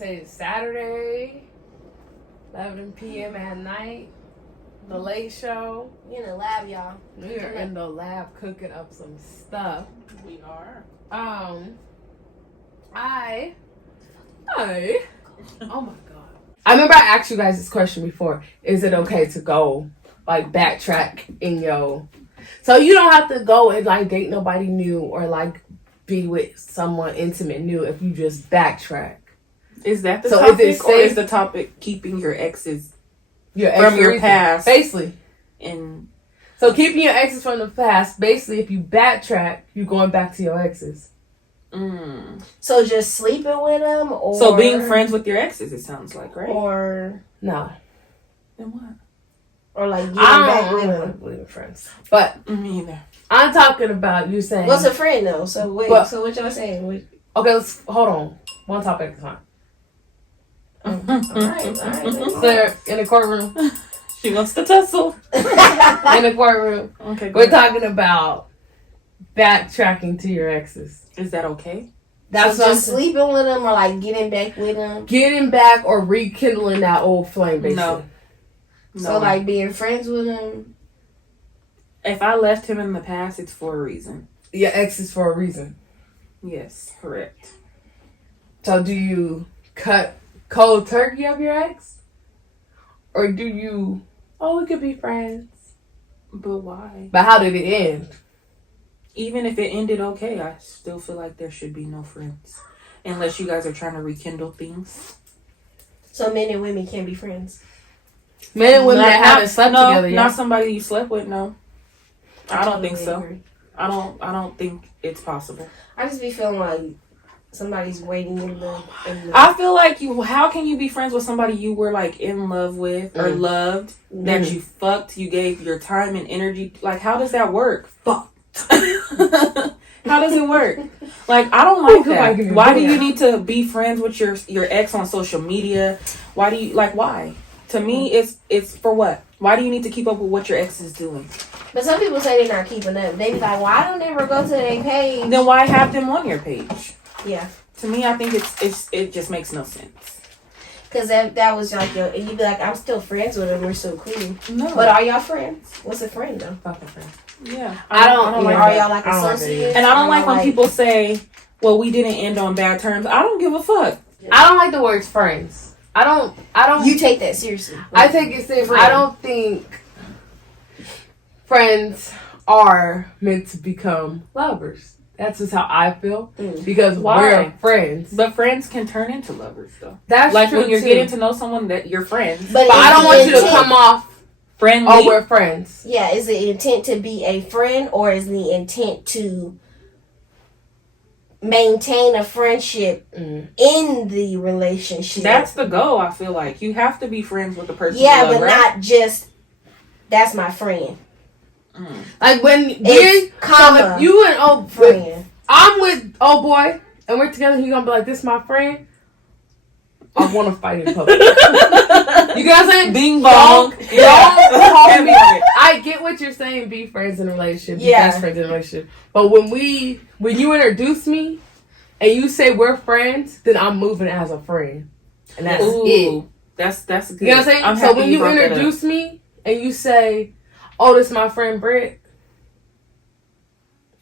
Today is Saturday, 11 p.m. at night. The Late Show. We in the lab, y'all. We are in the lab cooking up some stuff. We are. Oh my God. I remember I asked you guys this question before. Is it okay to go, like, backtrack in your... So you don't have to go and, like, date nobody new or, like, be with someone intimate new if you just backtrack. Is that the So topic, is it or is safe? the topic keeping your exes From your past? Basically. And So keeping your exes from the past, basically, if you backtrack, you're going back to your exes. So just sleeping with them, or so being friends with your exes, it sounds like, right? or No. Then what? or like getting I back with don't them. believe in friends. But Me either. I'm talking about you saying... What's a friend though? So wait, But- so what y'all saying? Okay, let's hold on. One topic at a time. All right. So they're in the courtroom. She wants to tussle. In the courtroom. Okay, go We're ahead. talking about backtracking to your exes. Is that okay? That's So just something- sleeping with them, or like getting back with them. Getting back or rekindling that old flame, basically. No. So like being friends with them. If I left him in the past, it's for a reason. Your exes for a reason. Yes, correct. So do you cut cold turkey of your ex? Or do you, we could be friends. But why? But how did it end? Even if it ended okay, I still feel like there should be no friends. Unless you guys are trying to rekindle things. So men and women can't be friends. Men and women that haven't slept together yet. Not somebody you slept with, no. I don't think so. Agree. I don't think it's possible. I just be feeling like somebody's waiting in the I feel like how can you be friends with somebody you were like in love with or loved that you fucked, you gave your time and energy? Like, how does that work? Fuck. How does it work? Like, I don't like that. Why do you need to be friends with your ex on social media? Why do you why? To me, it's for what? Why do you need to keep up with what your ex is doing? But some people say they're not keeping up. They be like, "Well, I don't ever go to their page." Then why have them on your page? Yeah. To me, I think it just makes no sense. Because that was like and you'd be like, I'm still friends with them. We're so cool. No. But are y'all friends? What's a friend though? Fucking friend. Yeah. I don't like Are that. y'all like I don't like associates? And I don't like when people say, well, we didn't end on bad terms. I don't give a fuck. I don't like the words friends. I don't. You take that seriously. I take it seriously. Friend. I don't think friends are meant to become lovers. That's just how I feel. Because Why? we're friends. But friends can turn into lovers, though. That's like true when you're too. getting to know someone that you're friends. But I don't want you to intent- come off, Friendly. we're friends. Yeah, is the intent to be a friend, or is the intent to maintain a friendship in the relationship? That's the goal, I feel like. You have to be friends with the person yeah, you love, but right? not just that's my friend. Like when It's comma if you and friend. I'm with old boy and we're together, he gonna be like, this my friend. I want to fight in public. You get what I'm saying? Bing bong. Don't call me. I get what you're saying. Be friends in a relationship. Be Yeah. best friends in a relationship. But when you introduce me and you say we're friends, then I'm moving as a friend, and that's Ooh, it. That's good. You know what I'm saying? I'm So happy when you brought that up. introduce me and you say, "Oh, this is my friend Britt,"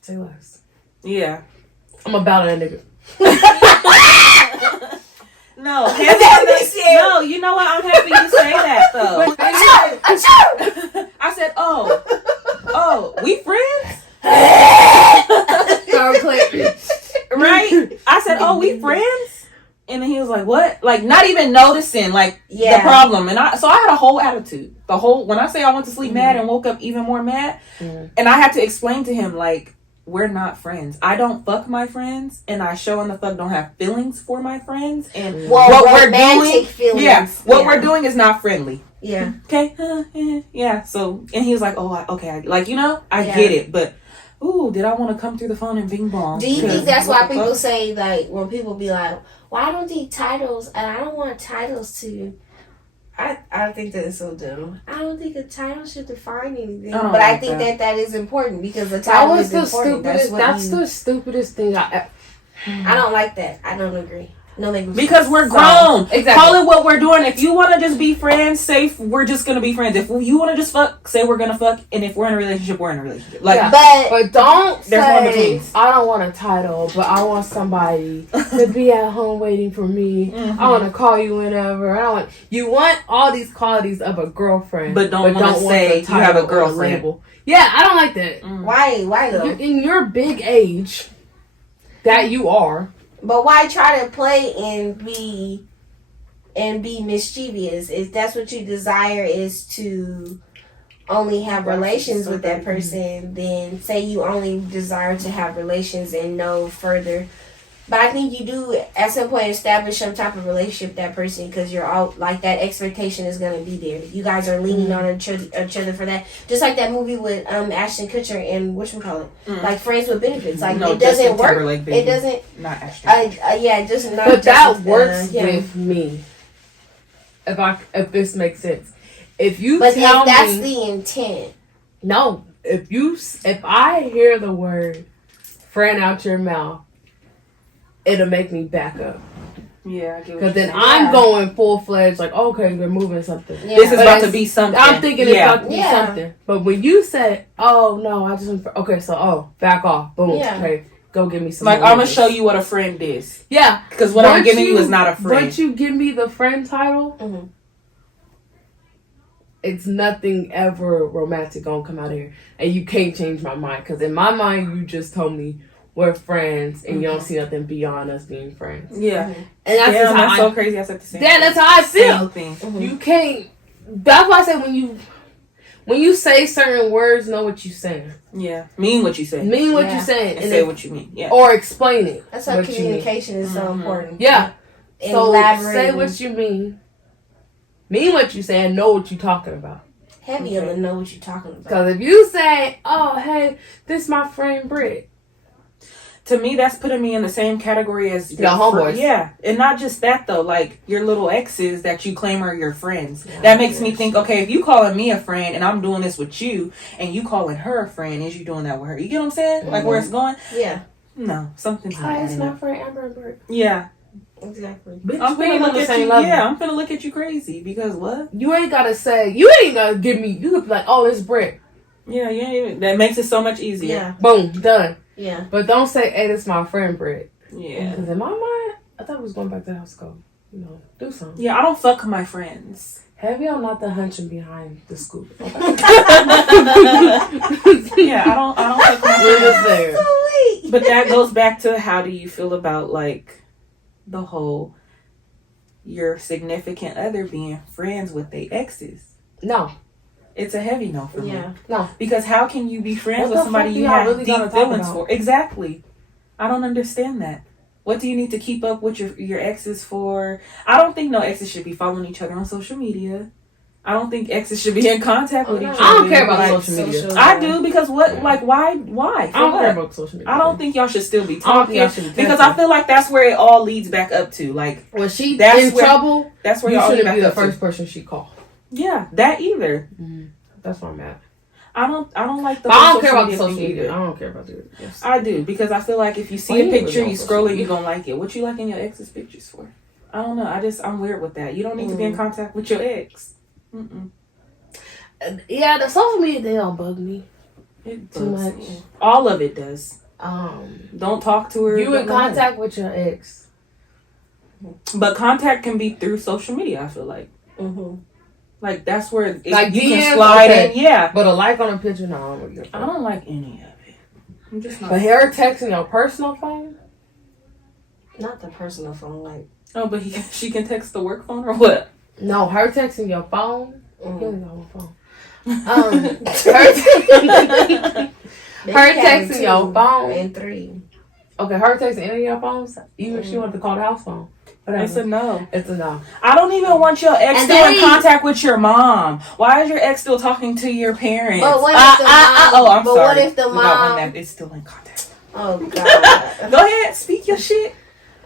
say less. Yeah. I'm about that nigga. No, no, you know what? I'm happy you say that though. I said, oh, we friends? Start clicking. Right? I said, oh, we friends? And then he was like, what? Like, not even noticing, like, Yeah. the problem. And I had a whole attitude. When I say I went to sleep mad and woke up even more mad, and I had to explain to him, like, we're not friends. I don't fuck my friends, and I sure in the fuck don't have feelings for my friends. And Well, what we're romantic doing, feelings. what we're doing is not friendly. Yeah. Okay, yeah. So, and he was like, "Oh, okay, like I Yeah. get it, but ooh, did I want to come through the phone and bing bong?" Do you think that's what why the people fuck? say, like, when people be like, well, I don't need titles, and I don't want titles to... I think that is so dumb. I don't think a title should define anything. I don't But I like think that. that is important, because the That title was is the important. stupidest. That's what the stupidest thing I don't like that. I don't agree. No make Because we're grown. Exactly. Call it what we're doing. If you want to just be friends, say we're just going to be friends. If you want to just fuck, say we're going to fuck. And if we're in a relationship, we're in a relationship. Like, yeah. But don't there's no in say, betweens. I don't want a title, but I want somebody to be at home waiting for me. Mm-hmm. I want to call you whenever. You want all these qualities of a girlfriend, but don't want to say you have a girlfriend. Label. Yeah, I don't like that. Why though? In your big age that you are. But why try to play and be mischievous? If that's what you desire is to only have relations with that person, then say you only desire to have relations and no further. But I think you do at some point establish some type of relationship with that person because you're all like that expectation is gonna be there. You guys are leaning on each other for that. Just like that movie with Ashton Kutcher and whatchamacallit, like Friends with Benefits. Like it doesn't work. It doesn't. Not Ashton. Yeah, just not. But that works with me. If this makes sense, if you but tell if that's me, the intent. No, if I hear the word "friend" out your mouth, it'll make me back up. Yeah, I get what because then saying. I'm going full fledged. Like, okay, we're moving something. Yeah. This is But about to be something. I'm thinking it's about to be Yeah. something. But when you say, "Oh no, I just okay," so back off, boom, Yeah. okay, go give me some. Like, more I'm gonna of this. show you what a friend is. Yeah, Because what I'm giving you is not a friend. Once you give me the friend title, Mm-hmm. it's nothing ever romantic gonna come out of here, and you can't change my mind. Because in my mind, you just told me we're friends, and you don't see nothing beyond us being friends. Yeah. And that's Damn, just how that's so crazy. I said the same. Yeah, that's how I feel. Same thing. Mm-hmm. You can't. That's why I say when you say certain words, know what you're saying. Yeah. Mean what you say. Mean what Yeah. you're saying, And and say then- what you mean. Yeah. or explain it. That's why what you mean. communication is so important. Yeah. So Elaborate. say what you mean what you say, and know what you're talking about. Heavy on the know what you're talking about. Because if you say, "Oh, hey, this my friend Britt," To me, that's putting me in the same category as your homeboys. Yeah. And not just that, though. Like, your little exes that you claim are your friends. That makes me think, okay, if you calling me a friend and I'm doing this with you and you calling her a friend, is you doing that with her? You get what I'm saying? Mm-hmm. Like, where it's going? Yeah, No. Something's not "Oh, it's adding my up. friend Amber and Britt." Yeah. exactly. Bitch, I'm we finna ain't on look the at same you. level. Yeah, I'm finna look at you crazy. Because what? You ain't gotta say. You ain't gotta give me. You could be like, "Oh, it's Britt." Yeah, you ain't even. That makes it so much easier. Yeah, Boom, done. yeah. But don't say, "Hey, this my friend Britt." Yeah. Because in my mind, I thought we was going back to the house to go, do something. Yeah, I don't fuck my friends. Have y'all not the hunching behind the scoop? Okay. Yeah, I don't fuck my We're friends. just there. Sweet. But that goes back to how do you feel about like the whole your significant other being friends with their exes? No. It's a heavy no for me. Yeah. No. Because how can you be friends What with the somebody fuck you do y'all have really gotta deep talk feelings about? for? Exactly. I don't understand that. What do you need to keep up with your exes for? I don't think no exes should be following each other on social media. I don't think exes should be in contact with each other. I don't care about Like, social media. I do because what? Like why? I For don't what? care about social media. I don't think y'all should still be I don't think talking y'all should be because I texting. feel like that's where it all leads back up to. Like When she That's in where- trouble, that's where you y'all lead shouldn't back be the up first to. person she called. Yeah, that either. That's where I'm at. I don't like the. But I whole don't care about the thing social media. either. I don't care about the yes. I do because I feel like if you see Well, a you picture, really you don't scroll it, social you gonna like it. What you liking your ex's pictures for? I don't know. I'm weird with that. You don't need to be in contact with your ex. Mm-mm. Yeah, the social media they don't bug me It too does. much. All of it does. Don't talk to her. You in don't let her. contact with your ex. But contact can be through social media. I feel like. Mm-hmm. Like that's where Like you DMs? can slide Okay. in. Yeah. But a like on a picture, no, I don't really give a I fuck. don't like any of it. I'm just not. But her texting your personal phone? Not the personal phone, like. Oh, but she can text the work phone or what? No, her texting your phone. Mm. You only got one phone. Her texting your phone. And 3. Okay, her texting any of your phones, even if she wanted to call the house phone. Whatever. It's a no. It's a no. I don't even want your ex And still in then- contact with your mom. Why is your ex still talking to your parents? But what if the mom? Oh, I'm but sorry. what if the We got one mom? that is still in contact. Oh God. Go ahead, speak your shit.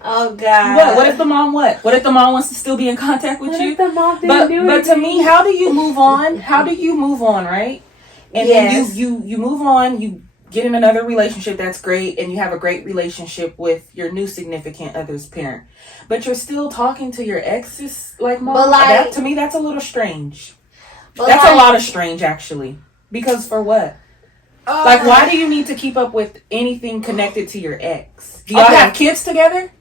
Oh God. What? What if the mom what? What if the mom wants to still be in contact with What you? if the mom didn't But do but to anything? me, how do you move on? How do you move on, right? And Yes. then you move on. You get in another relationship, that's great, and you have a great relationship with your new significant other's parent, but you're still talking to your ex's mom. But That, to me, that's a little strange. But That's a lot of strange, actually. Because for what? Why do you need to keep up with anything connected to your ex? Do y'all have kids together?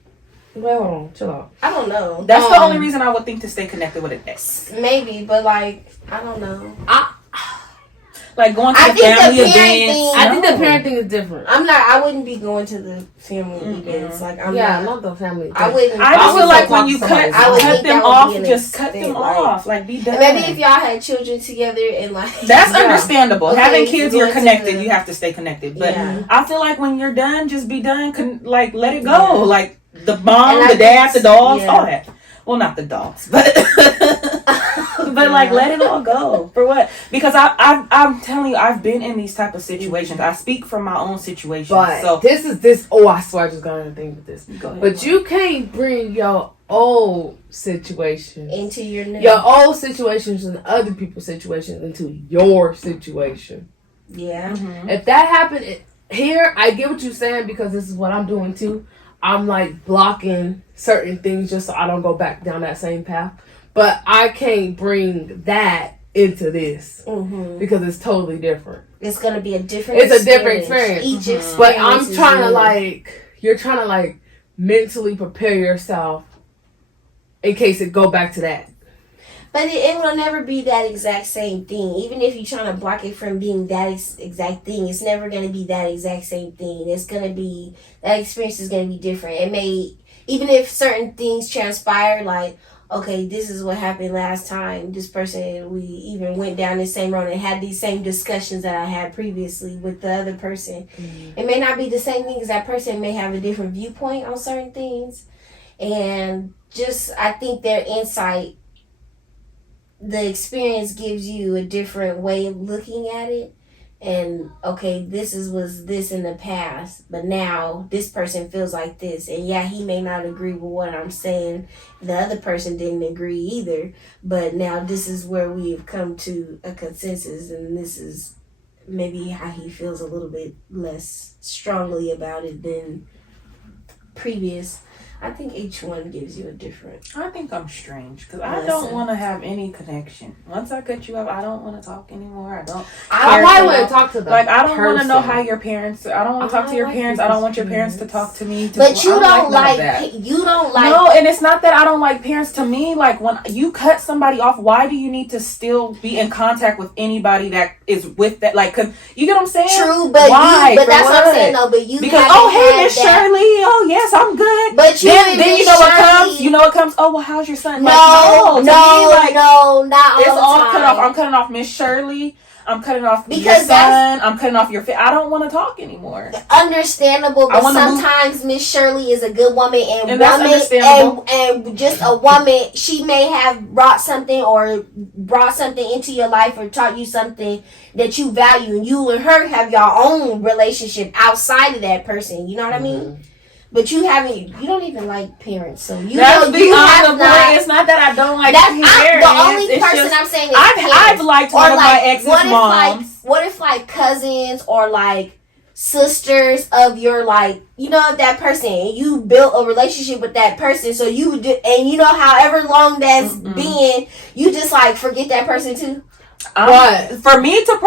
Well, hold on, chill out. I don't know. That's the only reason I would think to stay connected with an ex. Maybe, but I don't know. Going to the family events. I think the parent thing is different. I wouldn't be going to the family events. Not the family. I wouldn't. I just feel like when you cut them off, just cut them off. Be done. Maybe if y'all had children together and that's understandable. Okay, having kids, you're connected. You have to stay connected. But Yeah. I feel like when you're done, just be done. Let it go. Yeah. The mom, And the dad, the dogs, yeah. all that. Well, not the dogs, but but let it all go. For what? Because I'm telling you, I've been in these type of situations. I speak from my own situation. But so this. Oh, I swear, I just got another thing with this. Go ahead. But you can't bring your old situation into your old situations and other people's situations into your situation. Yeah. Mm-hmm. If that happened here, I get what you're saying because this is what I'm doing too. I'm blocking certain things just so I don't go back down that same path. But I can't bring that into this because it's totally different. It's gonna be a different. It's a different experience. Each experience. But I'm trying to you're trying to mentally prepare yourself in case it go back to that. But it will never be that exact same thing. Even if you're trying to block it from being that exact thing, it's never going to be that exact same thing. It's going to be, that experience is going to be different. It may, even if certain things transpire, okay, this is what happened last time. This person, we even went down the same road and had these same discussions that I had previously with the other person. Mm-hmm. It may not be the same thing because that person may have a different viewpoint on certain things. And I think their insight, the experience gives you a different way of looking at it. And okay, was this in the past, but now this person feels like this. And yeah, he may not agree with what I'm saying. The other person didn't agree either. But now this is where we have come to a consensus, and this is maybe how he feels a little bit less strongly about it than previous. I think each one gives you a different. I think I'm strange because I don't want to have any connection. Once I cut you off, I don't want to talk anymore. I don't. I want to talk to them. I don't want to know how your parents. I don't want to talk to your parents. I don't want your parents to talk to me. But you don't like. You don't like. No, and it's not that I don't like parents. To me, when you cut somebody off, why do you need to still be in contact with anybody that is with that? Cause you get what I'm saying? True, but why? But that's what I'm saying though. But you because hey, Miss Shirley. Oh yes, I'm good. But you. Then you know what comes. You know what comes. Oh well, how's your son? No, not all it's all the time. cut off. I'm cutting off Miss Shirley. I'm cutting off your son. I'm cutting off your. I don't want to talk anymore. Understandable, but sometimes Miss Shirley is a good woman and that's understandable. And just a woman. She may have brought something into your life or taught you something that you value, and you and her have your own relationship outside of that person. You know what I mean? But you don't even like parents, so you that's know you have not. It's not that I don't like parents. The only person I'm saying is I've liked one of my ex's moms. What if cousins or sisters of your if that person, you built a relationship with that person, so you and however long that's been, you just forget that person too. But for me to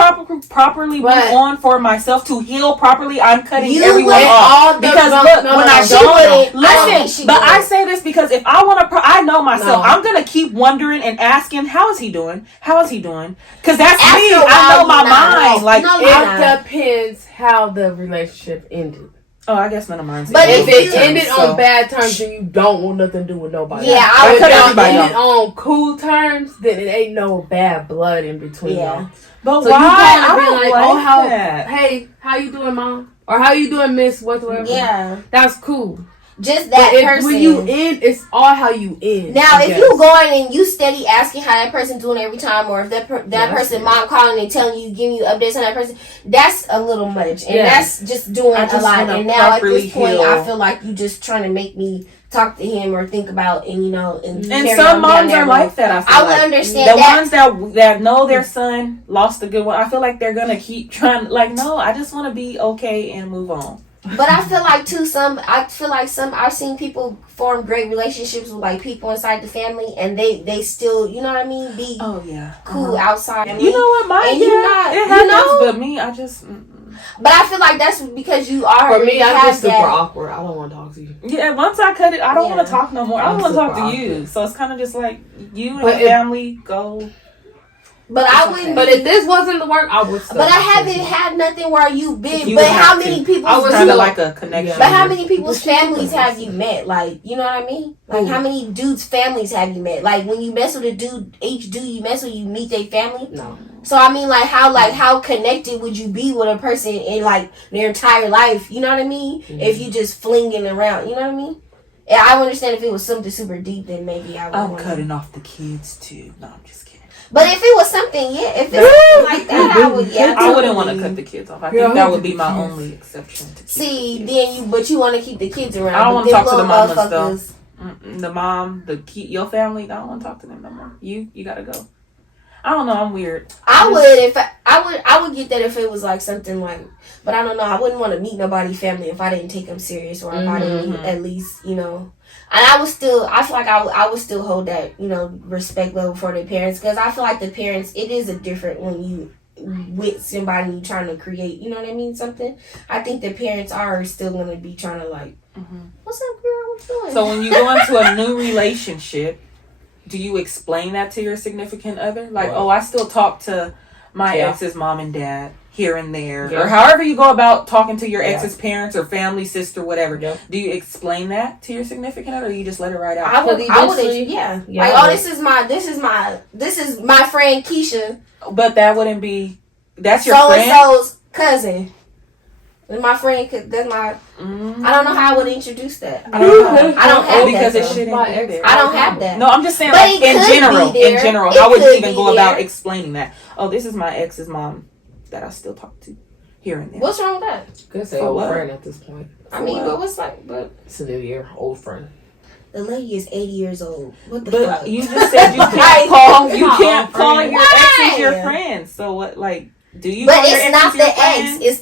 properly move on for myself to heal properly, I'm cutting everyone off. Because look, when I don't listen, but I say this because if I want to, I know myself. I'm gonna keep wondering and asking, how is he doing? How is he doing? Because that's me. I know my mind. It depends how the relationship ended. Oh, I guess none of mine. But if it ended on bad terms, then you don't want nothing to do with nobody. Yeah, I would cut everybody off. Ended on cool terms, then it ain't no bad blood in between y'all. But so why? I don't that. Hey, how you doing, Mom? Or how you doing, Miss? Whatever. Yeah, that's cool. Just that person. When you end, it's all how you end. Now, if you going and you steady asking how that person's doing every time, or if that person mom calling and telling you, giving you updates on that person, that's a little much, and that's just doing a lot. And now at this point, I feel like you just trying to make me talk to him or think about and And carry some on down moms are road. like that. I would understand the that. ones that know their son lost a good one. I feel like they're gonna keep trying. Like, no, I just want to be okay and move on. But I feel like too, I've seen people form great relationships with like people inside the family, and they still, you know what I mean, be cool outside. You know what, it happens, but me, I just. But I feel like that's because you are. For me, I'm just super awkward. I don't want to talk to you. Yeah, once I cut it, I don't want to talk no more. I don't want to talk to you. So it's kind of just like you and your family go. But I wouldn't. But if this wasn't the work, I would. But I haven't had nothing where you've been. But how many people? I was kind of like a connection. But how many people's families have you met? Like, you know what I mean? Like, how many dudes' families have you met? Like, when you mess with a dude, each dude you mess with, you meet their family. No. So I mean, how connected would you be with a person in like their entire life? You know what I mean? Mm-hmm. If you just flinging around, you know what I mean? And I would understand if it was something super deep, then maybe I would. I'm cutting off the kids too. No, I'm just kidding. But if it was something, if it's something like that, I would. Yeah, I wouldn't want to cut the kids off. I think that would be my only exception. But you want to keep the kids around. I don't want to talk to the mamas though. The mom, your family. I don't want to talk to them no more. You gotta go. I don't know. I'm weird. I would get that if it was like something like, but I don't know. I wouldn't want to meet nobody's family if I didn't take them serious or if I didn't at least, And I feel like I would still hold that, respect level for their parents, because I feel like the parents, it is a different when you with somebody you trying to create, you know what I mean? Something. I think the parents are still going to be trying to like, what's up, girl? What you doing? So when you go into a new relationship, do you explain that to your significant other? Like, I still talk to my ex's mom and dad here and there. Yeah. Or however you go about talking to your ex's parents or family, sister, whatever. Yeah. Do you explain that to your significant other, or you just let it ride out? I would, yeah. Like, this is my friend Keisha. But that wouldn't be, that's your friend? So-and-so's cousin. My friend, that's my. I don't know how I would introduce that. I don't have because that. It shouldn't be there. I don't have that. No, I'm just saying, like, in general, how would you even go about explaining that? Oh, this is my ex's mom that I still talk to here and there. What's wrong with that? Could say old friend at this point. I mean, but what's like, but it's a new year, old friend. The lady is 80 years old. What the fuck? You just said you can't call your exes your friends. So what, like? Do you? But it's not the ex. It's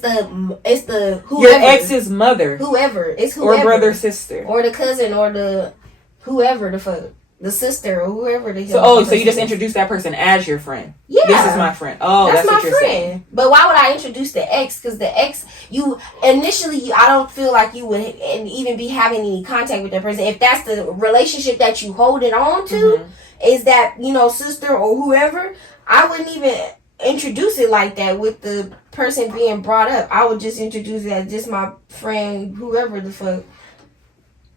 the whoever. Your ex's mother. Whoever. It's whoever. Or brother, sister. Or the cousin, or the whoever the fuck. The sister, or whoever the hell. So, so you just introduce that person as your friend. Yeah. This is my friend. Oh, that's what you're saying. But why would I introduce the ex? Because the ex, I don't feel like you would even be having any contact with that person. If that's the relationship that you holding on to, is that, sister or whoever, I wouldn't even introduce it like that with the person being brought up. I would just introduce it as just my friend, whoever the fuck,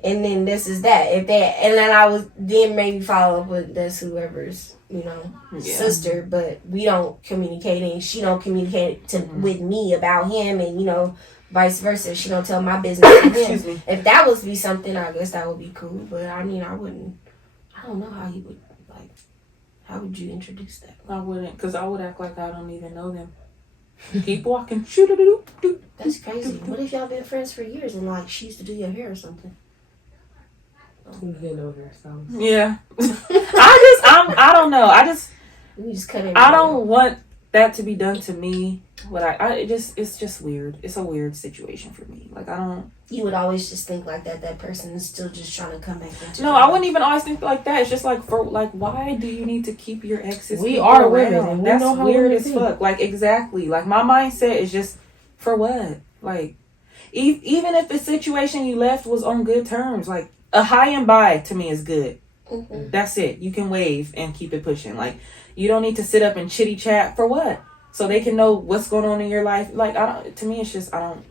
and then this is that. If that, and then I was then maybe follow up with that's whoever's sister, but we don't communicate, and she don't communicate with me about him, and vice versa. She don't tell my business to him. If that was be something, I guess that would be cool. But I mean, I wouldn't. I don't know how you would. How would you introduce that? I wouldn't, because I would act like I don't even know them. Keep walking. That's crazy. What if y'all been friends for years and like she used to do your hair or something? Yeah. I don't know. You just cut it. I don't want that to be done to me. It's just weird. It's a weird situation for me. Like, I don't. You would always just think like that person is still just trying to come back into. No, I wouldn't even always think like that. It's just like, why do you need to keep your exes? We are women, and that's weird as fuck. Like, exactly. Like, my mindset is just, for what? Like, even if the situation you left was on good terms, like, a hi and bye to me is good. Mm-hmm. That's it. You can wave and keep it pushing. Like, you don't need to sit up and chitty chat for what? So they can know what's going on in your life. Like, to me, it's just, I don't,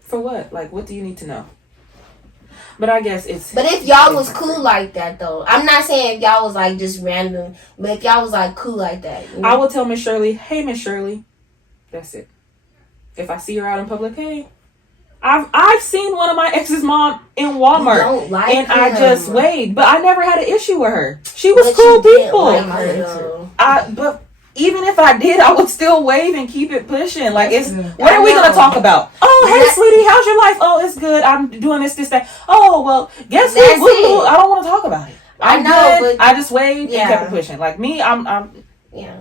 for what? Like, what do you need to know? But I guess it's... But if y'all was cool like that, though. I'm not saying if y'all was, like, just random. But if y'all was, like, cool like that. I would tell Miss Shirley, hey, Miss Shirley. That's it. If I see her out in public, hey. I've seen one of my ex's mom in Walmart. I just waved. But I never had an issue with her. She was cool people. even if I did, I would still wave and keep it pushing. Like, it's Yeah. what are we I gonna know. talk about? Oh, hey, sweetie, how's your life? Oh, it's good. I'm doing this, that. Oh, well, guess That's what? it. I don't want to talk about it. I I'm know, good. but I just waved yeah. and kept it pushing. Like me, I'm yeah,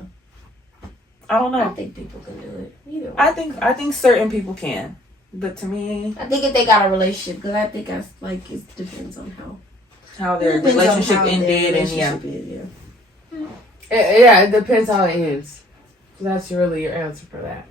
I don't I know. think people can do it. Either way. I think certain people can, but to me, I think if they got a relationship, because I think I like it depends on how their it depends on relationship how their ended, relationship is, It depends how it ends. That's really your answer for that.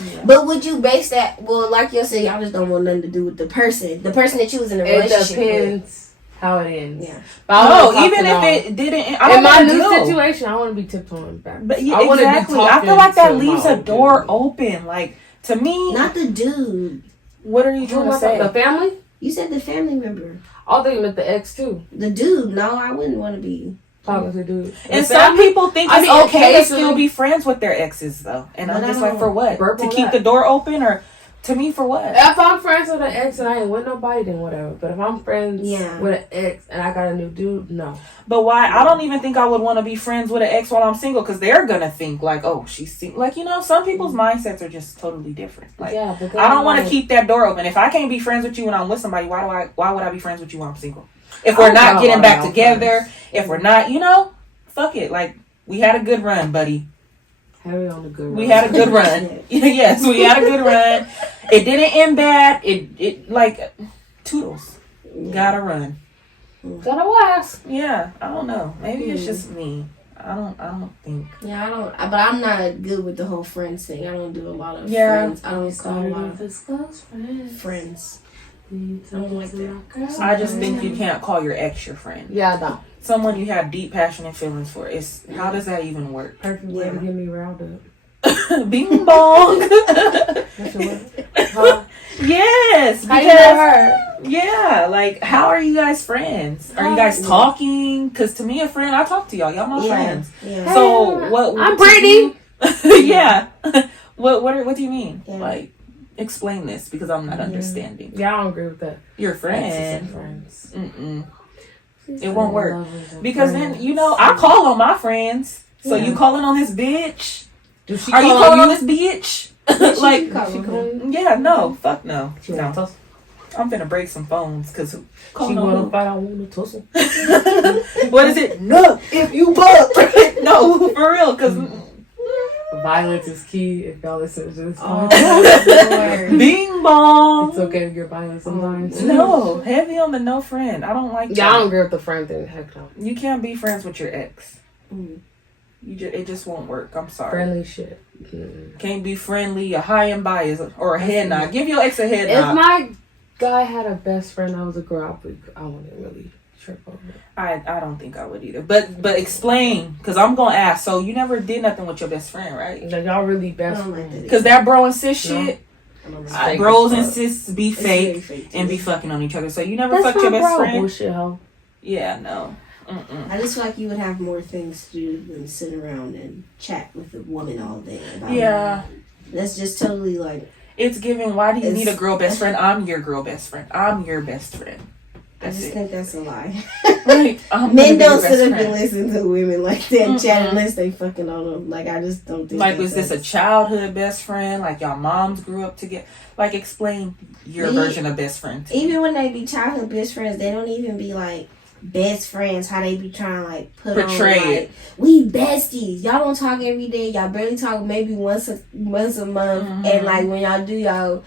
yeah. But would you base that? Well, like you said, y'all just don't want nothing to do with the person that you was in a It relationship depends how it ends. with. Yeah, But I No, wanna talk even to if them. it didn't, I don't In my want new to know. situation, I want to be tiptoeing back. But yeah, I wanna be exactly. I talking feel like that to leaves my a old door dude. open. Like, to me, not the dude. what are you Who am trying to I talking- say? The family? You said the family member. I think you meant the ex too. The dude. No, I wouldn't want to be. Talking to dude. And The some family? people think I it's mean, okay to occasionally- still be friends with their exes, though. And I'm But just I like, for what? Burp To on keep that. the door open, or to me, for what? If I'm friends with an ex and I ain't with nobody, then whatever. But if I'm friends Yeah. with an ex and I got a new dude, no. But why? I don't even think I would want to be friends with an ex while I'm single, because they're gonna think like, oh, she's like, some people's mindsets are just totally different. Like, Yeah, because I don't I'm want to like- keep that door open. If I can't be friends with you when I'm with somebody, why would I be friends with you when I'm single? If I we're don't not know getting about back my together, friends. if we're not, fuck it. Like, we had a good run, buddy. Harry on the good We run. had a good run. Yes, we had a good run. It didn't end bad. It like toodles. Gotta run. Gotta last. Yeah, I don't know. Maybe it's just me. I don't think. Yeah, I don't. But I'm not good with the whole friends thing. I don't do a lot of Yeah. friends. I don't call a lot of his close friends. friends. I don't like that. I just think you can't call your ex your friend. Yeah, I don't. Someone you have deep passionate feelings for. How does that even work? Perfect way to get me riled up. Bing bong. That's your word. Huh? Yes, How you know because her? yeah, like how are you guys friends? Are you guys talking? Because to me, a friend, I talk to y'all. Y'all my friends. Yeah. So what? I'm Brittany. Yeah. What do you mean? Yeah. Like, explain this because I'm not understanding. Yeah, I don't agree with that. Your Exes friend. and friends. Mm-mm. It won't work. Lovers and Because friends. then, I call on my friends. So Yeah. you calling on this bitch? Does she Are you call calling on you? this bitch? She Like, call She her. calling you? yeah, no, fuck no. She No. wanna tussle. I'm finna break some phones because She calling on wanna who? fight. I wanna tussle. What is it? No, if you buck. No, for real, because Violence is key. If y'all listen to this Oh, podcast, Lord. bing bong. it's okay to get violent sometimes. No, heavy on the no friend. I don't like Yeah, I that. don't agree with the friend thing. Heck no. You can't be friends with your ex. Mm. It just won't work. I'm sorry. Friendly shit. Mm-mm. Can't be friendly, a high and bias, or a head nod. Give your ex a head If nod. my guy had a best friend that was a girl, I wouldn't really trip over it. I don't think I would either. But explain, because I'm gonna ask. So you never did nothing with your best friend, right? Like, y'all really I best don't like friends. that. Because that bro and sis No. shit, I don't like I- that. bros and fuck. sis be It's fake very fake, and too. be fucking on each other. So you never That's fucked my your best bro. friend. Bullshit, hoe. Yeah, no. Mm-mm. I just feel like you would have more things to do than sit around and chat with a woman all day about Yeah. it. That's just totally like, It's given. Why do you It's- need a girl best friend? I'm your girl best friend. I'm your best friend. I That's just it. think that's a lie. Right. I'm gonna Men be your don't best sit up friend. and listen to women like that and chat Mm-mm. unless they fucking on them. Like, I just don't think Like, that was this a that's- childhood best friend? Like, y'all moms grew up together? Like, explain your Me- version of best friend. to me. Even when they be childhood best friends, they don't even be like best friends. How they be trying to like Portray on, it. like, we besties. Y'all don't talk every day. Y'all barely talk maybe once a month. Mhm. And like when y'all do, y'all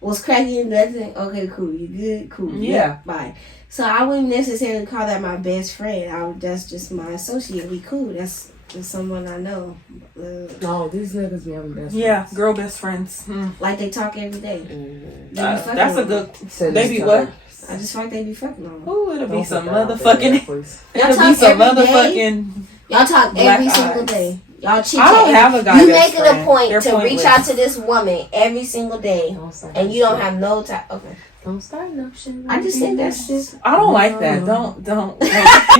was cracking nothing. Okay, cool. You good? Cool. Yeah. Bye. So I wouldn't necessarily call that my best friend. That's just my associate. We cool. That's someone I know. No, these niggas be having best Yeah, friends. girl best friends. Like they talk every day. Mm-hmm. They be fucking That's a on them. good. They be what? I just feel like they be fucking on them. Ooh, it'll be Don't some put that out there, motherfucking. please. Y'all It'll be talk some every day? motherfucking. Y'all talk Black every single eyes. day. Y'all chit I don't have a guy You best make it a friend. point They're to reach pointless. out to this woman every single day, Don't start and that you don't shit. have no time. Okay, Don't start no shit. I just think that's just. I don't like that. No. Don't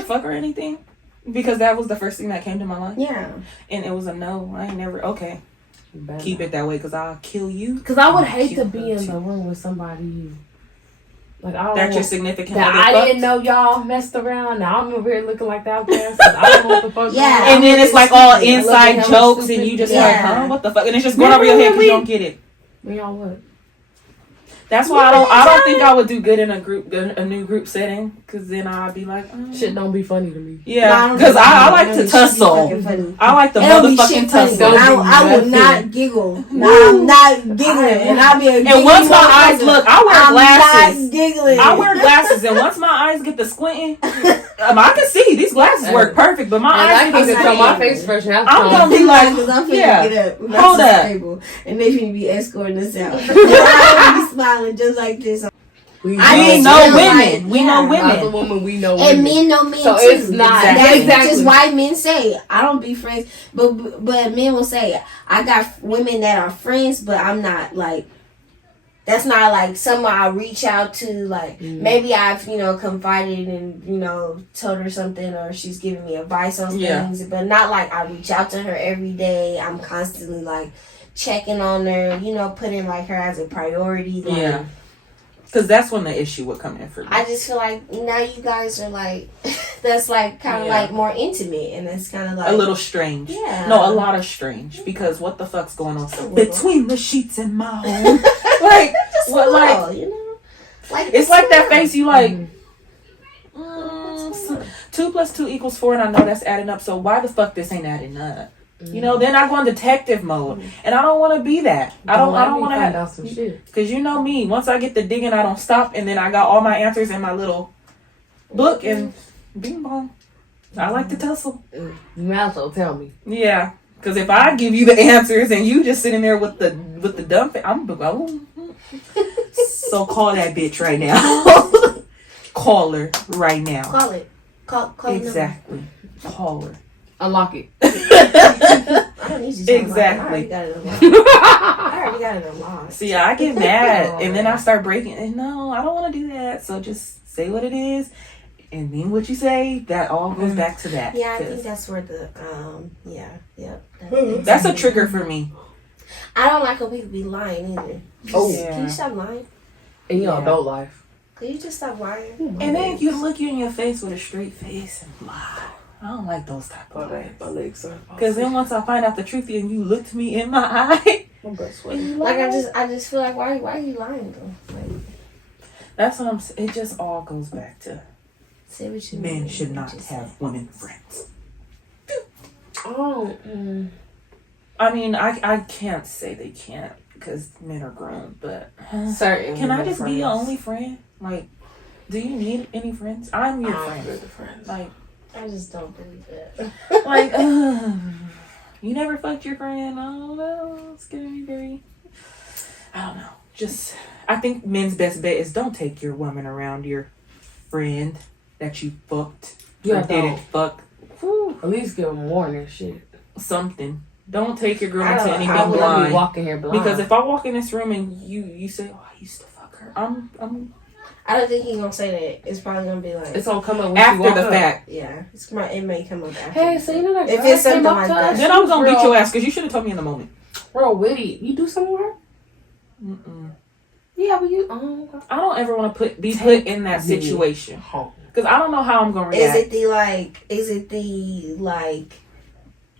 fuck or anything, because that was the first thing that came to my mind, Yeah, and it was a no. I ain't never. Okay, You better keep not. it that way, because I'll kill you. Cause I would I'll hate to kill be you in too. the room with somebody Like, I don't That know your significant that other I fucked? didn't know y'all messed around. Now I'm over here looking like the outcast. 'Cause I don't know what the fuck. Yeah. going on. And then it's like all Stupid. inside Looking hella jokes, and stupid. you just Yeah. like, huh, what the fuck? And it's just going over your head because you don't get it. When y'all what? That's why I don't think I would do good in a new group setting, because then I'd be like, Shit don't be funny to me. yeah, because I like to tussle. I like the It'll be motherfucking shit funny. tussle. I will not giggle. I'm not giggling, and I'll be a And once my eyes look, I wear glasses. not giggling. I wear glasses, and once my eyes get to squinting, I can see these glasses work perfect, but my eyes I get can to show my squinting. face fresh out. I'm gonna be like, because I'm finna yeah, get up. hold up. Table, and they finna be escorting us out. I'm be smiling just like this. We I know feel women. like, We know women. As a woman, we know And women. men know men So too. it's not- That's exactly. just why men say I don't be friends, but men will say I got women that are friends, but I'm not like. That's not like someone I reach out to. Like maybe I've confided and told her something, or she's giving me advice on things, but not like I reach out to her every day. I'm constantly like checking on her, putting like her as a priority. Like, Yeah. Because that's when the issue would come in for me. I just feel like now you guys are like, that's like kind of like more intimate, and it's kind of like a little strange. Yeah. No, a lot of strange, because what the fuck's going on little. between the sheets in my home? Like, just what? a Like, little, like it's like that face. You like. Mm-hmm. 2 + 2 = 4, and I know that's adding up. So why the fuck this ain't adding up? Then I go in detective mode, and I don't want to be that. I don't want to find have out some shit. because you know me. Once I get the digging, I don't stop, and then I got all my answers in my little book, and bing bong. I like to tussle. You might as well tell me. Yeah, because if I give you the answers and you just sitting there with the dumb, I'm going. So call that bitch right now. Call her right now. Call it. Call Exactly. Call her. Unlock it. I don't need you to Exactly. I already got it unlocked. See, I get mad and then I start breaking. And no, I don't want to do that. So just say what it is and mean what you say. That all goes back to that. Yeah, I think that's where the That's a trigger for me. I don't like when people be lying either. Oh. Can you stop lying? In your adult life. Can you just stop lying? And then you look you in your face with a straight face and lie. I don't like those type of lies. My legs are. Because then once I find out the truth and you looked me in my eye, My breast sweating. Like I just feel like why are you lying though? Like, that's what I'm saying. It just all goes back to say what you men mean, should what not you have say. women friends. Oh. I mean, I can't say they can't because men are grown, but Certain. can I women just be your friends. only friend? Like, do you need any friends? I'm your I'm friend. good friends. Like, I just don't believe that. like, you never fucked your friend? Oh, well, it's gonna be very. I don't know. Just, I think men's best bet is don't take your woman around your friend that you fucked or Yeah, didn't don't. fuck. At least give them warning shit. Something. Don't take your girl I into don't- anything I wouldn't be blind. walking here blind. Because if I walk in this room and you say, "Oh, I used to fuck her," I'm I don't think he's gonna say that. It's probably gonna be like it's gonna come up when after you walk the up. fact. yeah. It may come up after. Hey, so you know that If girl it's something came up like to that. us? Then I'm gonna beat Real- your ass because you should have told me in the moment. Real witty. You do something with her? Mm-mm. Yeah, but you. Oh, I don't ever want to be put in that Yeah. situation home. because I don't know how I'm gonna Is react. it the like?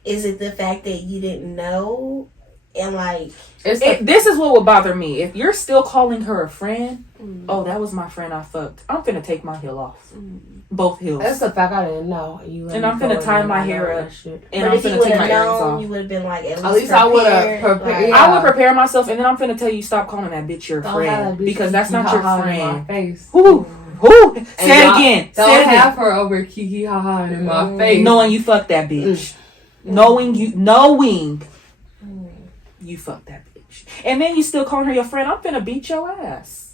Is it the fact that you didn't know and like? It's This is what would bother me. If you're still calling her a friend, oh, that was my friend I fucked. I'm finna take my heel off, both heels, that's the fact I didn't know. You let and me I'm go finna in tie and my I know hair that up, shit. and But I'm if you finna would take my have earrings known, off. you would have been like At least I would've prepared. Yeah. I would prepare myself, and then I'm finna tell you stop calling that bitch your Don't friend have that bitch because that's not your kiki-ha-ha in my friend. face. Who? Say it y'all- again. Don't Say it again. have her over kiki haha in my face. Knowing you fucked that bitch. Knowing you fucked that bitch. And then you still calling her your friend. I'm finna beat your ass.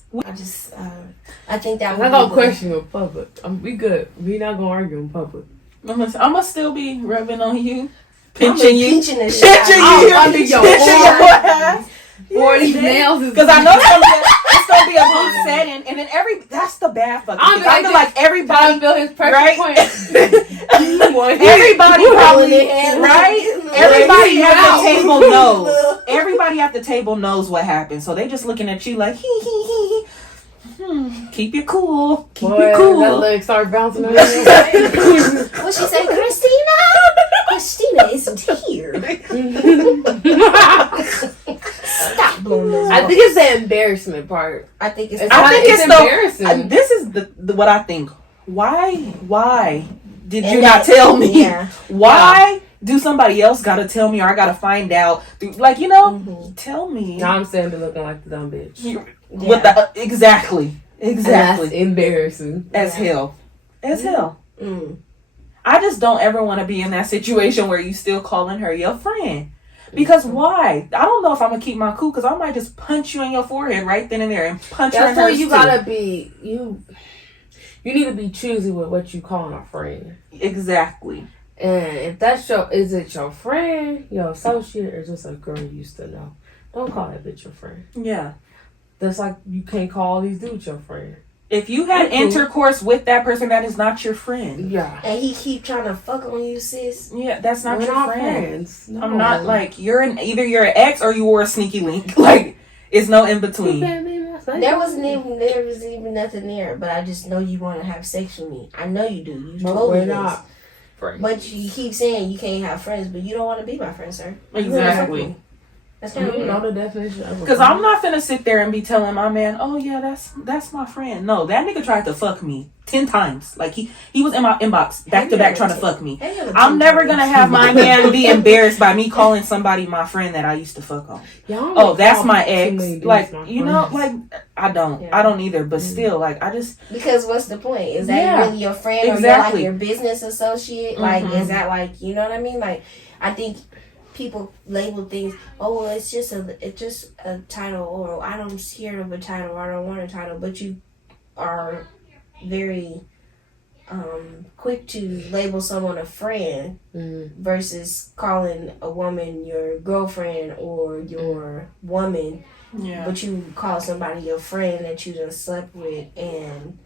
I think that I'm would not gonna be question you in public. We good. We not gonna argue in public. I'm gonna still be rubbing on you. pinching Pinching you. the shit Pinching out of you. you. Under your Pinching arm. your ass. Boy, these nails is. Because I know it's gonna be a group setting, and then that's the bad fucking I'm thing. I feel like trying everybody, to feel his pressure right? point. Everybody probably, Right? right? Everybody at the table knows. Everybody at the table knows what happened, so they just looking at you like hee hee hee. Keep it cool. Keep Boy, it cool. that leg started bouncing on you. What she say, Christina? Christina isn't here. Stop blowing those. I think it's the embarrassment part. I think it's. It's embarrassing. This is the what I think. Why did you And not tell me? Yeah. Why do somebody else gotta tell me, or I gotta find out? Like, tell me. Now I'm saying be looking like the dumb bitch. What the exactly. And that's Exactly. embarrassing. As hell. As hell. Mm. I just don't ever want to be in that situation where you still calling her your friend. Because why? I don't know if I'm gonna keep my cool, because I might just punch you in your forehead right then and there and punch her in That's why hers you too. gotta be you need to be choosy with what you call a friend. Exactly. And if that's is it your friend, your associate, or just a girl you used to know? Don't call that bitch your friend. Yeah. That's like you can't call these dudes your friend. If you had Cool. intercourse with that person, that is not your friend. Yeah. And he keep trying to fuck on you, sis. Yeah, that's not We're your not friend. friends. No. I'm not like either you're an ex or you were a sneaky link. Like it's no in between. There was even nothing there, but I just know you want to have sex with me. I know you do. You told me We're this. not friends. But you keep saying you can't have friends, but you don't want to be my friend, sir. Exactly. That's kind of You weird. know the definition of a Because friend. I'm not finna sit there and be telling my man, oh yeah, that's my friend. No, that nigga tried to fuck me 10 times. Like he was in my inbox back to back trying to fuck me. I'm never gonna have my man be embarrassed by me calling somebody my friend that I used to fuck on. Y'all That's call my too ex. many dudes Like, my like friends. I don't either. But still, like I just Because what's the point? Is that Yeah, really your friend exactly. or you're like your business associate? Like, is that like, you know what I mean? Like, I think people label things, oh well, it's just a title, or I don't scared of a title, or I don't want a title, but you are very quick to label someone a friend versus calling a woman your girlfriend or your woman, but you call somebody your friend that you done slept with, and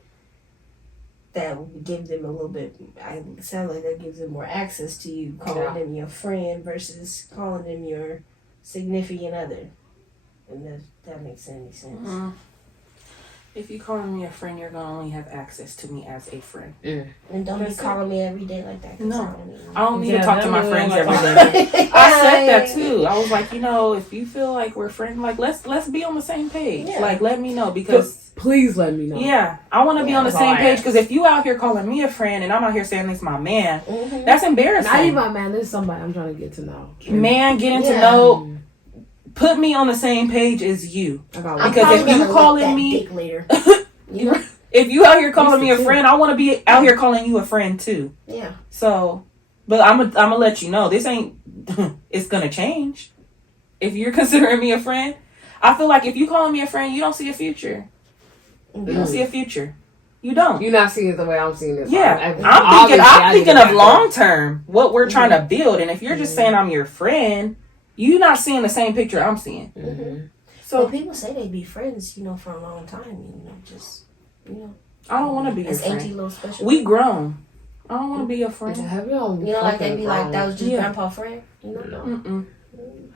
that would give them a little bit, it sounds like that gives them more access to you, calling them your friend versus calling them your significant other. And that makes any sense. if you call me a friend, you're gonna only have access to me as a friend. And don't be calling me every day like that. No. I don't need to talk to my really friends like every that. day. I said that too. I was like, if you feel like we're friends, like let's be on the same page. Yeah. Like let me know, because Please let me know. yeah, I want to be on the that's same all I page, ask. because if you out here calling me a friend and I'm out here saying this is my man, that's embarrassing. Not even my man. This is somebody I'm trying to get to know. Man, getting to know, put me on the same page as you. I'm Because if you calling me, dick later. if you out here calling me a friend, I want to be out here calling you a friend too. Yeah. So, but I'm gonna let you know, this ain't. It's gonna change. If you're considering me a friend, I feel like if you calling me a friend, you don't see a future. You don't see a future. You don't. You're not seeing it the way I'm seeing it. Yeah, Obviously, I'm thinking I of need to long term, what we're trying to build. And if you're just saying I'm your friend, you're not seeing the same picture I'm seeing. So people say they be friends, for a long time. I don't want to be your It's auntie friend. little special. We grown. I don't want to be your friend. Have you all like they be like, that was just Yeah. grandpa friend. Mm-mm.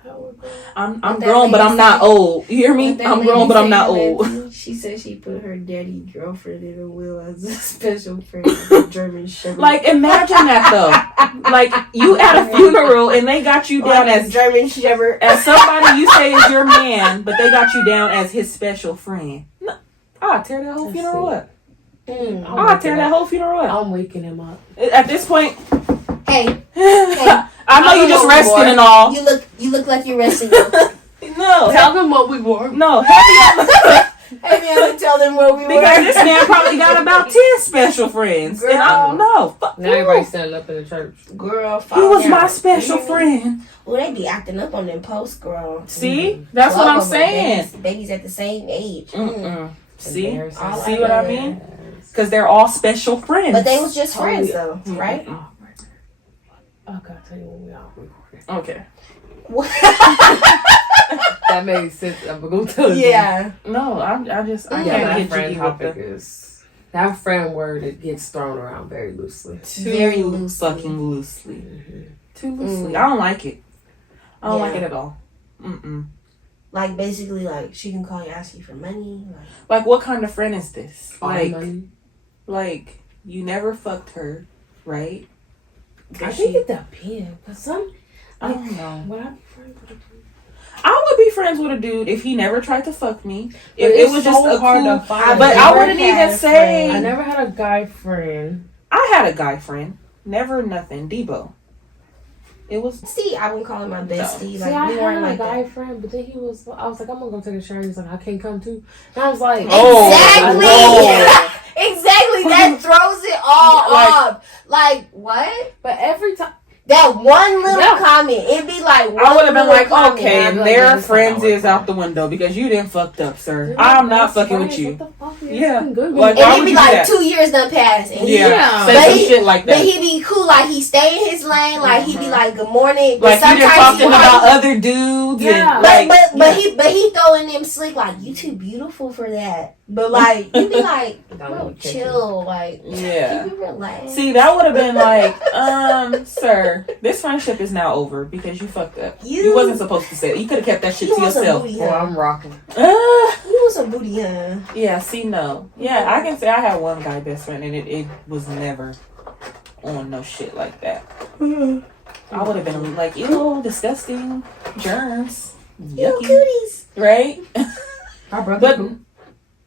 How I'm What that grown, but lady I'm not say- old. You hear me? What that I'm lady grown, but I'm not say, old. Matthew, she said she put her daddy girlfriend in a will as a special friend, like a German Shepherd. Like, imagine that though. Like, you at a funeral and they got you down like a as German Shepherd. somebody you say is your man, but they got you down as his special friend. No, I'll tear that whole funeral up. I'll tear that whole funeral up. I'm waking him up. At this point, Hey, I know you just resting and all. you look like you're resting. No, Tell them what we wore. no, happy on Maybe I would tell them where we because were. this man probably got about 10 special friends, and I don't know. Fuck Now you. everybody's standing up in the church. Girl, He was my out. special friend. Well, they be acting up on them posts, girl. See, that's what Love I'm of them. saying. Babies at the same age. See, Embarrassing. All see I what I know. mean? Because they're all special friends. But they was just friends, though, right? Oh, okay, I'll tell you when we all recording. okay. That made sense. I'm gonna tell you. Yeah. No, I Yeah, can't that get friend jiggy with topic the is that friend word. It gets thrown around very loosely. Very too loosely. fucking loosely. Too loosely. I don't like it. I don't like it at all. Like, basically, like, she can call you, ask you for money. Like, what kind of friend is this? Money. Like, you never fucked her, right? I think it depends. Cause some, I don't know. Would I be friends with a dude? I would be friends with a dude if he never tried to fuck me. If It's it was so just a hard cool, to find. but I wouldn't even say. I never had a guy friend. I had a guy friend. Never nothing. Debo. It was. See, I wouldn't call him my bestie. See, Like, I we had weren't a like guy that. friend, but then I was like, I'm gonna go take a shower. He's like, I can't come too. And I was like, Oh, Exactly. no. Exactly. That throws it all Like- off. Like, what? But every time, That one little Yeah. comment, it'd be like one I would have been little like, comment, okay, I'd and be like, their yeah, it's friends not is out the window because you didn't fucked up, sir. dude, I'm not that's fucking with friends. you. What the fuck? You're Yeah. fucking good with Like, me. why And would he'd you be do like, that? 2 years done passed. And Yeah, Yeah. say But some he- shit like But that. he be cool, like he stay in his lane, like he be like, good morning. But Like you done sometimes talking he about other dudes. Yeah. And, But like, but he throwing them slick like you too beautiful for that. But like you be like, Don't bro, catch chill, like yeah. can you relax? See, that would have been like, sir, this friendship is now over because you fucked up. You wasn't supposed to say it. You could have kept that shit you to was a yourself. booty, Well, huh? I'm rocking. You was a booty, huh? Yeah, see, no. Yeah, I can say I had one guy best friend and it was never on no shit like that. I would have been like, ew, disgusting, germs, You yucky, cooties. right? My brother. But cool.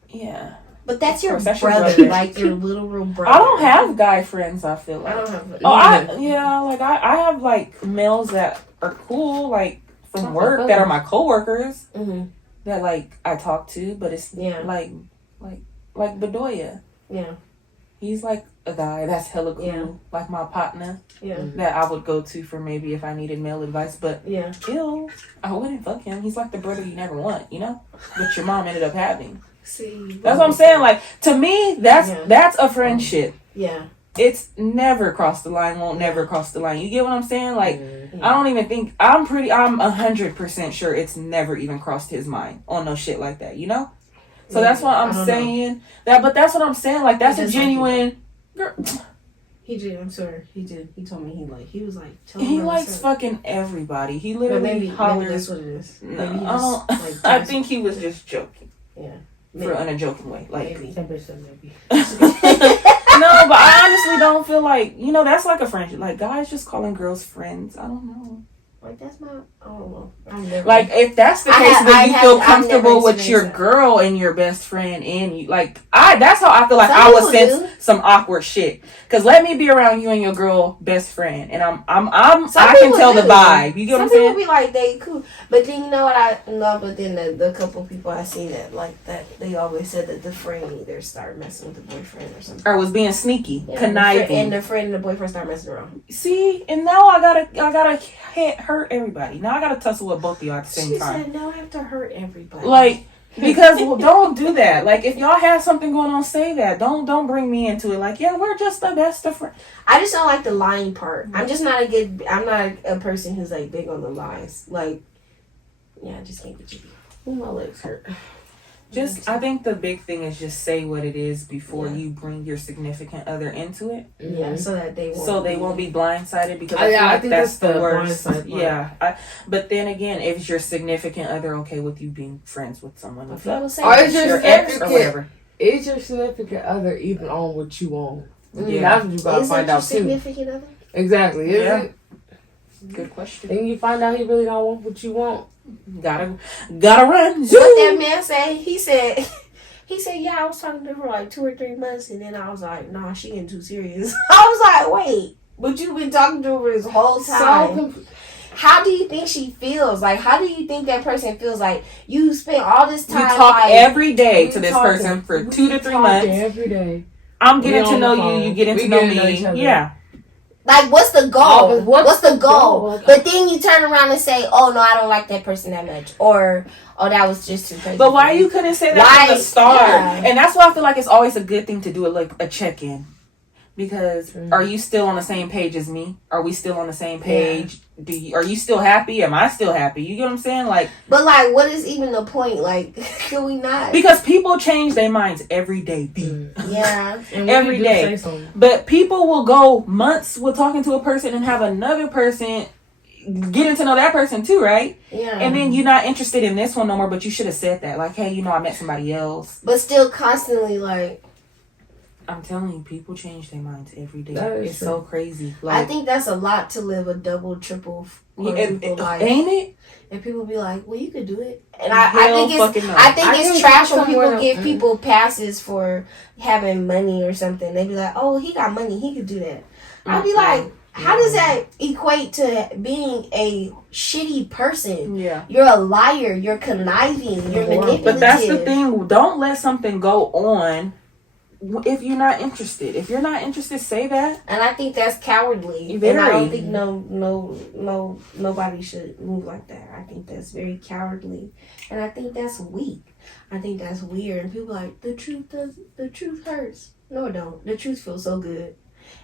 yeah, But that's your Of course, that's your brother, brother. like your literal brother. I don't have guy friends. I feel I like. don't have. Oh, I have like males that are cool, like from work that are my coworkers Mm-hmm. that like I talk to, but it's Yeah. like Bedoya. Yeah. He's like a guy that's hella cool, Yeah. like my partner Yeah. that I would go to for maybe if I needed male advice. But Yeah. ew, I wouldn't fuck him. He's like the brother you never want, you know. But your mom ended up having. See. That's what I'm saying. Like to me, that's Yeah. a friendship. Yeah. It's never crossed the line. Won't never cross the line. You get what I'm saying? Like. Mm. I don't even think I'm 100% sure it's never even crossed his mind on no shit like that, you know? So that's what I I'm don't saying. But that's what I'm saying. Like that's He a does like genuine girl. He did. I'm sorry. He did. He told me he was like. Tell He me what I likes said. fucking everybody. He But literally maybe that's hollers. what it is. No, Maybe he I just, don't- like, I think he was just joking Yeah. for in a joking way. Like Maybe. That bitch said maybe. no, but I honestly don't feel like that's like a friendship. Like guys just calling girls friends. I don't know. Like that's my. I don't know. I've never. Like if that's the I case, have- where I you have- feel I've comfortable never with your experienced that. girl and your best friend, and you like that's how I feel like Some I would people sense do. some awkward shit. Cause let me be around you and your girl best friend, and Some I can people tell the do. vibe. You get what I'm Some people saying? be like they cool, but then you know what I know. But then the couple people I seen that like that, they always said that the friend either started messing with the boyfriend or something. Or was being sneaky, Yeah, conniving. and the friend and the boyfriend started messing around. See, and now I gotta hurt everybody. Now I gotta tussle with both of y'all at the same She time. said, "No, I have to hurt everybody." Like. Because don't do that. Like if y'all have something going on, say that. Don't bring me into it. Like we're just the best of friends. I just don't like the lying part. I'm just not I'm not a person who's like big on the lies. Like, yeah, I just can't get you. Ooh, my legs hurt. I think the big thing is just say what it is before Yeah. you bring your significant other into it, Yeah, so that they won't be blindsided because Yeah, I feel I like think that's that's the the worst. blindside part. Yeah, but then again, is your significant other okay with you being friends with someone? If I was Or is saying, your your ex or significant- whatever? Is your significant other even on what you want? Yeah. That's what you gotta is find that your out too. significant other? Exactly. Is Yeah. it? Good question. Then you find out he really don't want what you want. Gotta run. What that man said? He said, yeah, I was talking to her for like 2 or 3 months, and then I was like, nah, she getting too serious. I was like, wait, but you've been talking to her this whole time. How do you think she feels? Like, how do you think that person feels? Like, you spend all this You time. talk like, every day we to this talking. person for We 2 to 3 talking months. every day. I'm We getting to on know the phone. you. You getting We to know getting to know each me. other. Yeah. Like, what's the goal? Oh, but what's the the goal? goal? But then you turn around and say, oh, no, I don't like that person that much. Or, oh, that was just too crazy. But why you couldn't say that Why- from the start? yeah. And that's why I feel like it's always a good thing to do like a check-in. Because are you still on the same page as me? Are we still on the same page? Are you still happy? Am I still happy? You get what I'm saying? Like, But, like, what is even the point? Like, can we not? because people change their minds every day. B. Yeah. And when Every you do day. say something, But people will go months with talking to a person and have another person getting to know that person too, right? Yeah. And then you're not interested in this one no more, but you should have said that. Like, hey, I met somebody else. But still constantly like, I'm telling you, people change their minds every day. That is It's true. so crazy. Like, I think that's a lot to live a double, triple, quadruple life. ain't it? And people be like, well, you could do it. And Hell I think fucking no. it's think trash when somewhere people give else- people passes for having money or something. They be like, oh, he got money, he could do that. I'd be like, how does that equate to being a shitty person? Yeah. You're a liar. You're conniving. You're manipulative. But that's the thing. Don't let something go on if you're not interested. If you're not interested, say that. And I think that's cowardly. Very. And I don't think nobody should move like that. I think that's very cowardly. And I think that's weak. I think that's weird. And people are like, the truth hurts. No, it don't. The truth feels so good.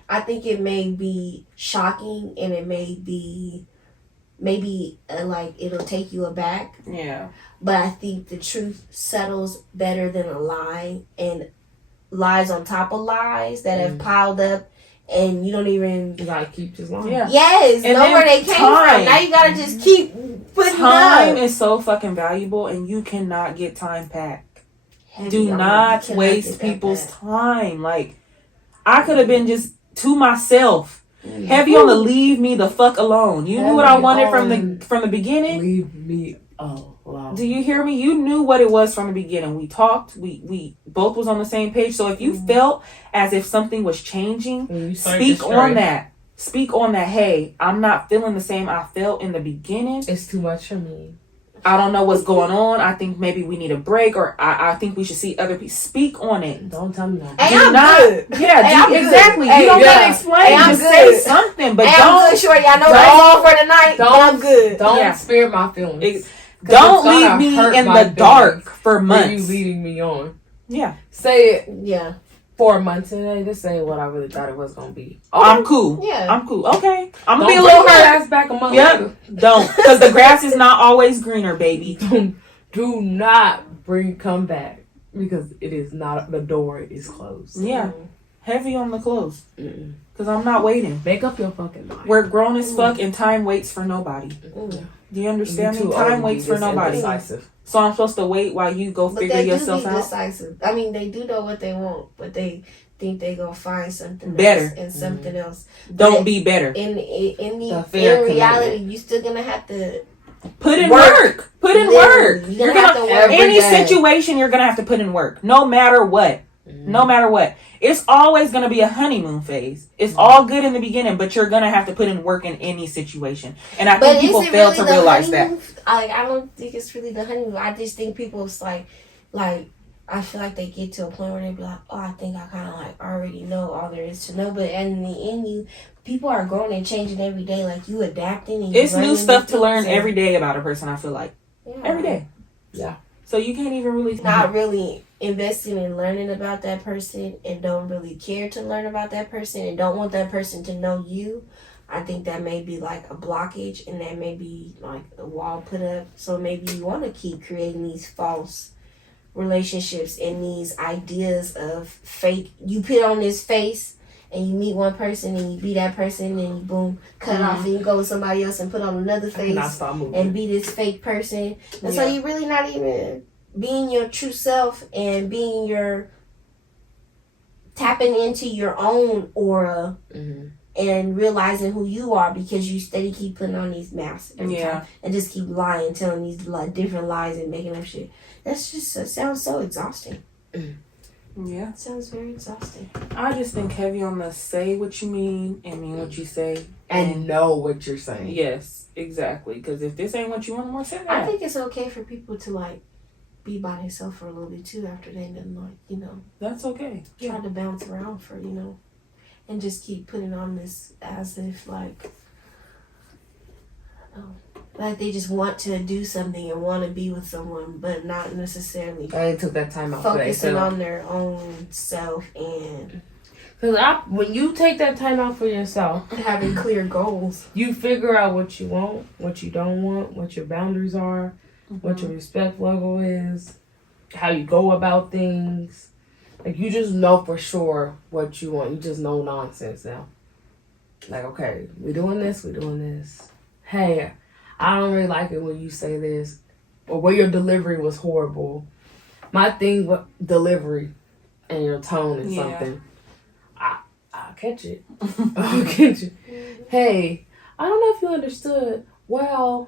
I think it may be shocking and it may be maybe like it'll take you aback. Yeah. But I think the truth settles better than a lie, and lies on top of lies that have piled up, and you don't even. You gotta keep just lying. Yeah. Yes, And know then where they came time. from. Now you gotta just keep putting Time it up. is so fucking valuable, and you cannot get time back. Heavy Do on it. not You cannot waste get that people's back. time. Like, I could have been just to myself. Heavy on the leave me the fuck alone. You knew what I Heavy wanted on from the beginning. Leave me alone. Do you hear me? You knew what it was from the beginning. We talked. We both was on the same page. So if you felt as if something was changing, When you started speak to on stray, that. Speak on that. Hey, I'm not feeling the same I felt in the beginning. It's too much for me. I don't know what's going on. I think maybe we need a break, or I think we should see other people. Speak on it. Don't tell me no. Hey, Do I'm not. good. Yeah, Hey, I'm good. exactly. Hey, you don't yeah. gotta explain. Hey, I'm Just good. say something, but Hey, I'm good, shorty. I know that's all for tonight. But I'm good. Don't Yeah. spare my feelings. It- 'Cause don't it's gonna leave me hurt in my the dark for for you months. leading me on. Yeah, Say it Yeah. 4 months today. This ain't what I really thought it was gonna be. I'm cool. Yeah. I'm cool. Okay, I'm Don't gonna be a bring little her hurt. ass back a month Yep. later. Don't, because the grass is not always greener, baby. Do not come back because it is not, the door is closed. Yeah, heavy on the clothes, Mm-mm. because I'm not waiting. Make up your fucking mind. We're grown as fuck, and time waits for nobody. Mm. Do you understand You me? too old Time to waits be for this nobody. indecisive. So I'm supposed to wait while you go But figure they do yourself be out. decisive. I mean, they do know what they want, but they think they gonna find something Better. else and something else. Don't be better. In The fair reality, you still gonna have to Put in Work. work. Put in Literally. work. You're gonna have to work every Any day. situation you're gonna have to put in work, no matter what. No matter what. It's always gonna be a honeymoon phase. It's all good in the beginning, but you're gonna have to put in work in any situation. And I think people fail to realize that. I don't think it's really the honeymoon. I just think people's like I feel like they get to a point where they be like, oh, I think I kind of like already know all there is to know. But in the end, people are growing and changing every day. Like you adapting. And It's learning new stuff to things learn and- every day about a person, I feel like. Yeah. Every day. Yeah. So you can't even really Not really investing in learning about that person and don't really care to learn about that person and don't want that person to know you. I think that may be like a blockage and that may be like a wall put up. So maybe you want to keep creating these false relationships and these ideas of fake. You put on this face and you meet one person and you be that person and you boom, cut off and you go with somebody else and put on another I cannot face stop moving. and be this fake person. And so Yeah. you're really not even being your true self and being your tapping into your own aura Mhm. and realizing who you are because you steady keep putting on these masks every Yeah. time and just keep lying, telling these different lies and making up shit. That's just sounds so exhausting. Yeah. It sounds very exhausting. I just think heavy on the say what you mean and mean what you say. And know what you're saying. Yes, exactly. Because if this ain't what you want, more say I that. think it's okay for people to like be by themselves for a little bit too after they done That's okay. try to bounce around for and just keep putting on this as if like they just want to do something and want to be with someone but not necessarily They took that time out for focusing themselves. on their own self and Because when you take that time out for yourself, having clear goals. you figure out what you want, what you don't want, what your boundaries are, what your respect level is, how you go about things. Like, you just know for sure what you want. You just know nonsense now. Like, okay, we're doing this. hey, I don't really like it when you say this, or where your delivery was horrible. My thing with delivery and your tone is something. I'll catch it. I'll catch it. Hey, I don't know if you understood. Well,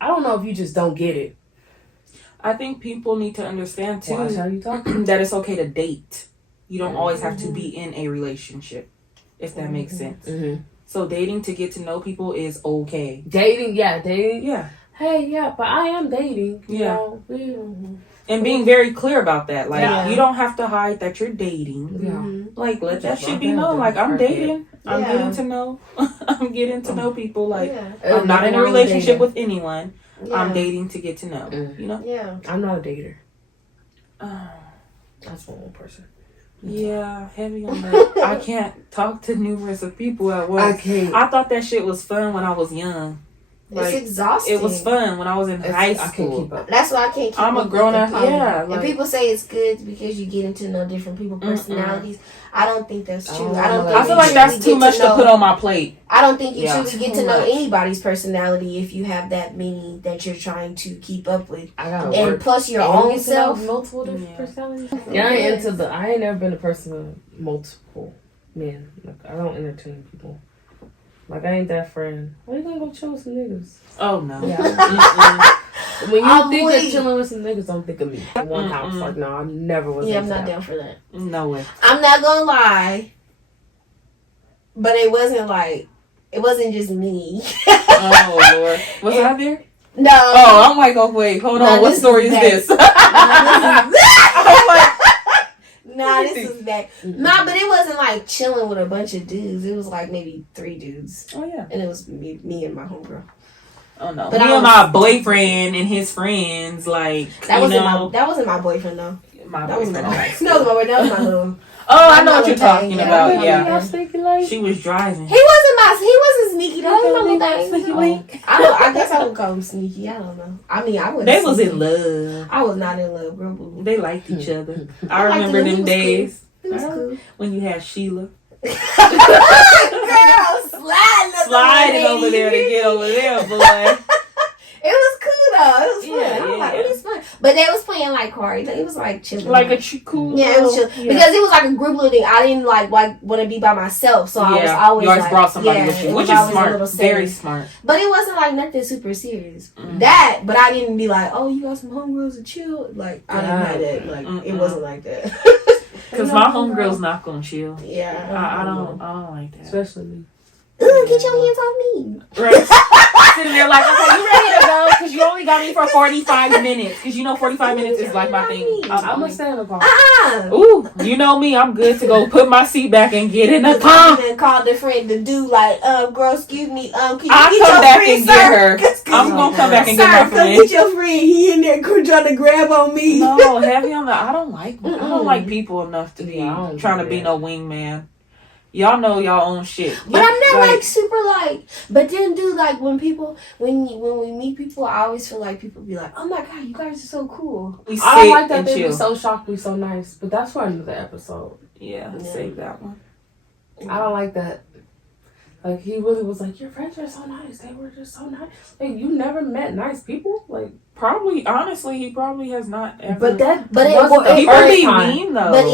I don't know if you just don't get it. I think people need to understand too Watch how you talk. that it's okay to date. You don't always have to be in a relationship, if that makes sense. Mm-hmm. So dating to get to know people is okay. Dating. Yeah. Hey, yeah, but I am dating. You know. And being very clear about that. Like, Yeah. you don't have to hide that you're dating. Yeah. Like, let that Just shit rock be out known. there. Like, I'm dating. I'm Yeah. getting to know. I'm getting to know people. Like, Yeah. I'm not in a relationship with anyone. Yeah. I'm dating to get to know. You know? Yeah. I'm not a dater. Oh. That's one person. Yeah, heavy on that. I can't talk to numerous of people at once. I can't. I thought that shit was fun when I was young. Like, It's exhausting. it was fun when I was in high I can't school. keep up. That's why I can't keep I'm a up with grown the ass- poly. yeah, And like- people say it's good because you get to know different people's personalities. I don't think that's true. Oh, I don't think I feel you like truly that's too get much to know- put on my plate. I don't think you Yeah. truly get Too to know much. anybody's personality if you have that many that you're trying to keep up with. I gotta And work. plus your And own get to know self. multiple different Yeah. personalities. Yeah, I ain't never been a person of multiple men. Like, I don't entertain people. Like, I ain't that friend. Why you gonna go chill with some niggas? Oh no. Yeah. Mm-mm. When you I'm think weak. of chilling with some niggas, don't think of me. In one house, like, no, I never was. Yeah, I'm into not that. down for that. No way. I'm not gonna lie. But it wasn't just me. Oh Lord. Was I there? No. Oh, I'm like, oh wait, hold No, on. What this story is is bad. this? I'm like, Nah, this is bad. Nah, but it wasn't like chilling with a bunch of dudes. It was like maybe 3 dudes. oh yeah. And it was me and my homegirl. Oh no. But Me I and was- my boyfriend and his friends, like, That wasn't know, that wasn't my boyfriend though. my That was my boyfriend. boyfriend. That was my boyfriend. That was my little. Oh, I know my what you're little talking thing, about. yeah. Yeah. Y'all stinky like. She was driving. He wasn't sneaky though. He was my little Sneaky thing. link. I guess I would call him sneaky. I don't know. I mean, I was. They was in love. I was not in love, girl. Boo. They liked each other. I liked remember him. He them was days It was cool. when you had Sheila Girl, sliding over there to get over there, boy. It was cool though. It was fun. Yeah, I was like, yeah. it was fun. But they was playing like cards. It was like chilling. Like a cool. yeah, it was chill. little- yeah. Because it was like a group little thing. I didn't like want to be by myself, so I was always you always like, brought somebody yeah, with it you, was which is always a little smart. Very safe. smart. But it wasn't like nothing super serious. Mm. That, but I didn't be like, oh, you got some homegirls to chill. Like I didn't have that. Like it wasn't like that. Because my homegirl's not gonna chill. Yeah, I don't like that. Especially me. Ooh, get your hands off me. Right. Sitting there like, okay, you ready to go? Because you only got me for 45 minutes. Because you know 45 minutes is like my thing. I'm a stand up. Ooh, you know me. I'm good to go put my seat back and get in the car. And called the friend to do like, girl, excuse me, can you I'll get come your back friend, and get her. sir? I'm going to come back and Sir, get my come friend. get your friend. He in there trying to grab on me. No, heavy on the. I don't like people enough to be Yeah, I don't trying to do be that. no wingman. Y'all know y'all own shit. But I'm not like super like. But then, dude, like when we meet people, I always feel like people be like, "Oh my god, you guys are so cool." we I don't sit like that and they be chill. so shocked, we so nice. But that's for another episode. Yeah, save that one. I don't like that. Like, he really was like, your friends are so nice. They were just so nice. Like, you never met nice people? Like, Probably, honestly, he probably has not ever. but that But it- wasn't the people first be time. mean though. But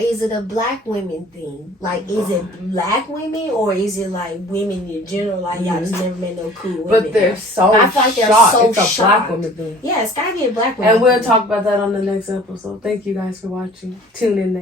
is it a black women thing? Like, is it black women or is it like women in general? Like, y'all just never met no cool women. But they're so But I feel like they're shocked. so It's a shocked. black woman thing. Yeah, it's gotta be a black woman. And we'll thing. talk about that on the next episode. Thank you guys for watching. Tune in next.